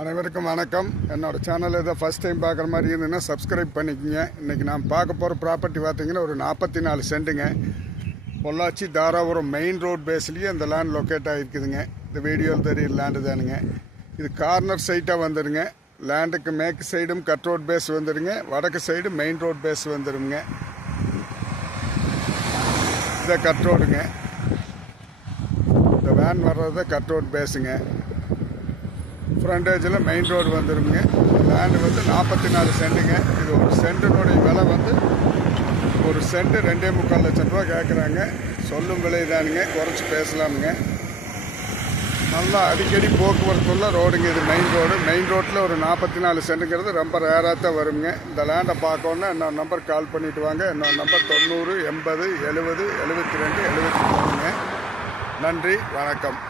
அனைவருக்கும் வணக்கம். என்னோட சேனல் இதை ஃபஸ்ட் டைம் பார்க்குற மாதிரி இருந்ததுன்னா சப்ஸ்கிரைப் பண்ணிக்கோங்க. இன்றைக்கி நான் பார்க்க போகிற ப்ராப்பர்ட்டி பார்த்தீங்கன்னா ஒரு 44 சென்ட்டுங்க. பொள்ளாச்சி தாராபுரம் மெயின் ரோட் பேஸ்லேயே அந்த லேண்ட் லொக்கேட் ஆகிருக்குதுங்க. இந்த வீடியோவில் தெரியுற லேண்டு தானுங்க. இது கார்னர் சைட்டாக வந்துடுங்க. லேண்டுக்கு மேற்கு சைடும் கட் ரோட் பேஸ் வந்துடுங்க, வடக்கு சைடு மெயின் ரோட் பேஸ் வந்துடுங்க. இதை கட் ரோடுங்க. இந்த வேன் வர்றத கட் ரோட் பேஸுங்க. ஃப்ரண்டேஜில் மெயின் ரோடு வந்துடுங்க. லேண்டு வந்து 44 சென்ட்டுங்க. இது ஒரு சென்ட்டினுடைய விலை வந்து ஒரு சென்ட்டு 2.25 லட்சம் ரூபா கேட்குறாங்க. சொல்லும் விலை தானுங்க, குறைச்சி பேசலாமுங்க. நல்லா அடிக்கடி போக்குவரத்துள்ள ரோடுங்க. இது மெயின் ரோட்டில் ஒரு 44 சென்ட்டுங்கிறது ரொம்ப ரேராக தான் வருங்க. இந்த லேண்டை பார்க்கணுன்னா என்னோட நம்பர் கால் பண்ணிவிட்டு வாங்க. என்னோட நம்பர் 90 80 70 72 73ங்க. நன்றி, வணக்கம்.